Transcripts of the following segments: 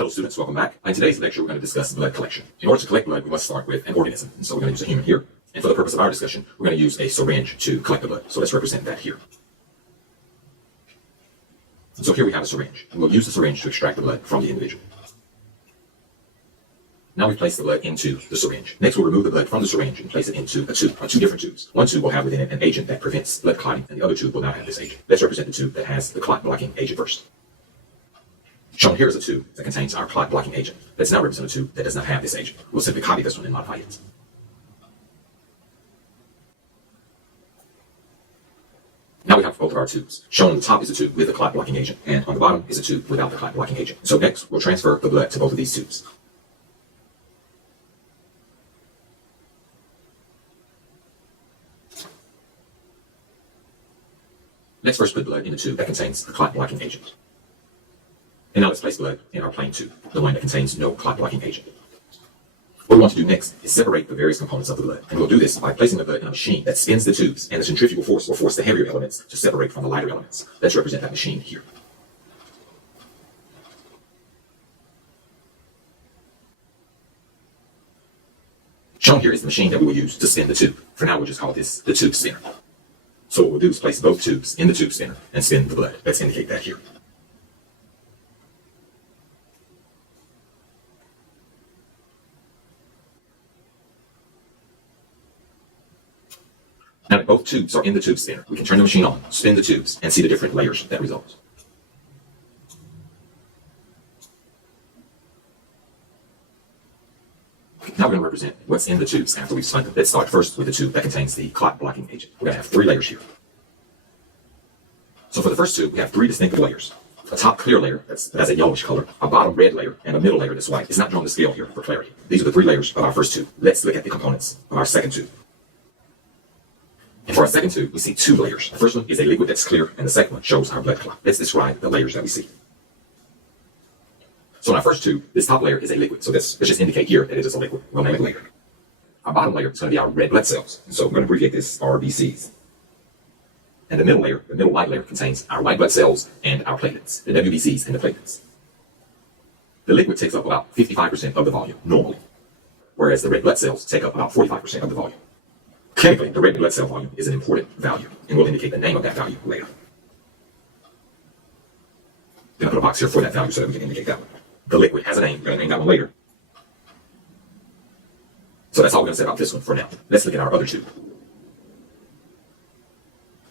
Hello students, welcome back. In today's lecture, we're going to discuss blood collection. In order to collect blood, we must start with an organism. And so we're going to use a human here. And for the purpose of our discussion, we're going to use a syringe to collect the blood. So let's represent that here. And so here we have a syringe. And we'll use the syringe to extract the blood from the individual. Now we place the blood into the syringe. Next, we'll remove the blood from the syringe and place it into a tube, or two different tubes. One tube will have within it an agent that prevents blood clotting, and the other tube will not have this agent. Let's represent the tube that has the clot-blocking agent first. Shown here is a tube that contains our clot-blocking agent. Let's now represent a tube that does not have this agent. We'll simply copy this one and modify it. Now we have both of our tubes. Shown on the top is a tube with a clot-blocking agent, and on the bottom is a tube without the clot-blocking agent. So next, we'll transfer the blood to both of these tubes. Let's first put blood in the tube that contains the clot-blocking agent. And now let's place blood in our plain tube, the one that contains no clot-blocking agent. What we want to do next is separate the various components of the blood. And we'll do this by placing the blood in a machine that spins the tubes, and the centrifugal force will force the heavier elements to separate from the lighter elements. Let's represent that machine here. Shown here is the machine that we will use to spin the tube. For now, we'll just call this the tube spinner. So what we'll do is place both tubes in the tube spinner and spin the blood. Let's indicate that here. Now that both tubes are in the tube spinner, we can turn the machine on, spin the tubes, and see the different layers that result. Now we're going to represent what's in the tubes after we've spun them. Let's start first with the tube that contains the clot-blocking agent. We're going to have 3 layers here. So for the first tube, we have 3 distinctive layers. A top clear layer that has a yellowish color, a bottom red layer, and a middle layer that's white. It's not drawn to scale here for clarity. These are the 3 layers of our first tube. Let's look at the components of our second tube. And for our second tube, we see 2 layers. The first one is a liquid that's clear, and the second one shows our blood clot. Let's describe the layers that we see. So in our first tube, this top layer is a liquid. So let's just indicate here that it is a liquid. We'll name it later. Our bottom layer is going to be our red blood cells. And so we're going to abbreviate this RBCs. And the middle layer, the middle white layer, contains our white blood cells and our platelets, the WBCs and the platelets. The liquid takes up about 55% of the volume, normally, whereas the red blood cells take up about 45% of the volume. Clinically, the red blood cell volume is an important value, and we'll indicate the name of that value later. Then I'll put a box here for that value so that we can indicate that one. The liquid has a name. We're going to name that one later. So that's all we're going to say about this one for now. Let's look at our other tube.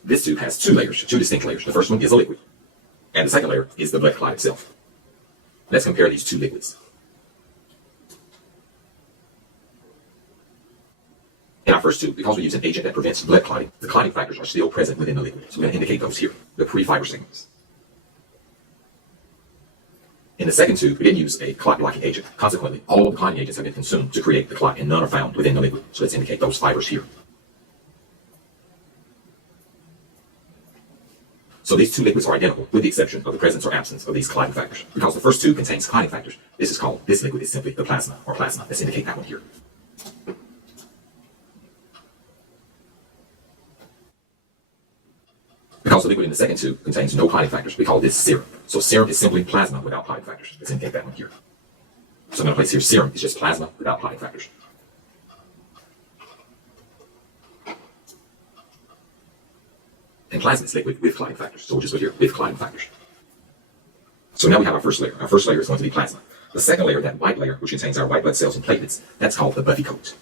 This tube has 2 layers, 2 distinct layers. The first one is a liquid, and the second layer is the blood clot itself. Let's compare these 2 liquids. In our first tube, because we use an agent that prevents blood clotting, the clotting factors are still present within the liquid. So we're going to indicate those here, the pre-fiber segments. In the second tube, we didn't use a clot-blocking agent. Consequently, all of the clotting agents have been consumed to create the clot, and none are found within the liquid. So let's indicate those fibers here. So these 2 liquids are identical, with the exception of the presence or absence of these clotting factors. Because the first tube contains clotting factors, this liquid is simply the plasma, or plasma. Let's indicate that one here. Because the liquid in the second tube contains no clotting factors, we call this serum. So serum is simply plasma without clotting factors. Let's indicate that one here. So I'm going to place here serum is just plasma without clotting factors. And plasma is liquid with clotting factors. So we'll just put here with clotting factors. So now we have our first layer. Our first layer is going to be plasma. The second layer, that white layer, which contains our white blood cells and platelets, that's called the buffy coat.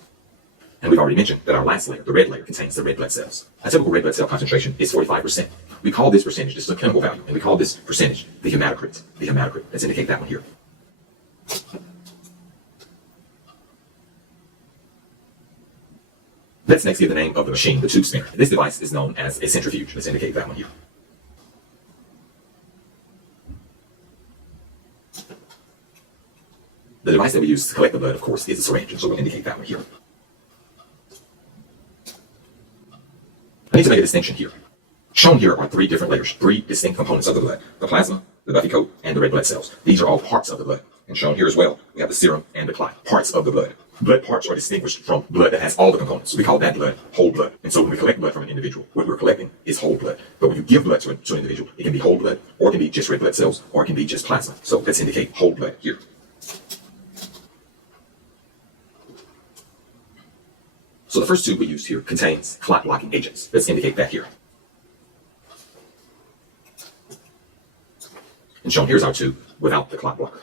And we've already mentioned that our last layer, the red layer, contains the red blood cells. A typical red blood cell concentration is 45%. We call this percentage, this is a chemical value, and we call this percentage the hematocrit. The hematocrit. Let's indicate that one here. Let's next give the name of the machine, the tube spinner. This device is known as a centrifuge. Let's indicate that one here. The device that we use to collect the blood, of course, is a syringe, and so we'll indicate that one here. I need to make a distinction here. Shown here are 3 different layers, 3 distinct components of the blood: the plasma, the buffy coat, and the red blood cells. These are all parts of the blood. And shown here as well, we have the serum and the clot, parts of the blood. Blood parts are distinguished from blood that has all the components. We call that blood whole blood. And so when we collect blood from an individual, what we're collecting is whole blood. But when you give blood to an individual, it can be whole blood, or it can be just red blood cells, or it can be just plasma. So let's indicate whole blood here. So the first tube we used here contains clot blocking agents. Let's indicate that here. And shown here is our tube without the clot blocker.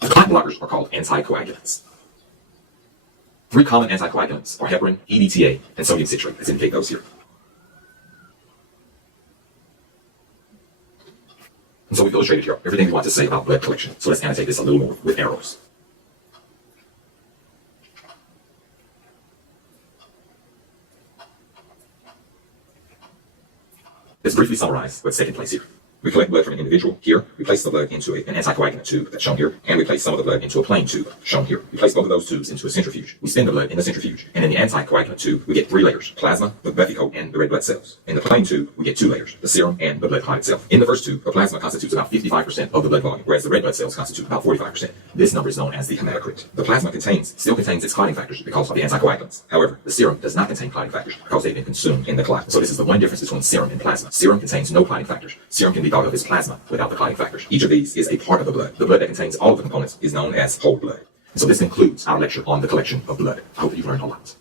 The clot blockers are called anticoagulants. 3 common anticoagulants are heparin, EDTA, and sodium citrate. Let's indicate those here. And so we've illustrated here everything we want to say about blood collection. So let's annotate this a little more with arrows. Let's briefly summarize what's taking place here. We collect blood from an individual here. We place the blood into an anticoagulant tube that's shown here, and we place some of the blood into a plain tube shown here. We place both of those tubes into a centrifuge. We spin the blood in the centrifuge, and in the anticoagulant tube, we get 3 layers: plasma, the vesicle, and the red blood cells. In the plain tube, we get 2 layers: the serum and the blood clot itself. In the first tube, the plasma constitutes about 55% of the blood volume, whereas the red blood cells constitute about 45%. This number is known as the hematocrit. The plasma still contains its clotting factors because of the anticoagulants. However, the serum does not contain clotting factors because they've been consumed in the clot. So this is the one difference between serum and plasma. Serum contains no clotting factors. Serum can be thought of as plasma without the clotting factors. Each of these is a part of the blood. The blood that contains all of the components is known as whole blood. And so this concludes our lecture on the collection of blood. I hope you've learned a lot.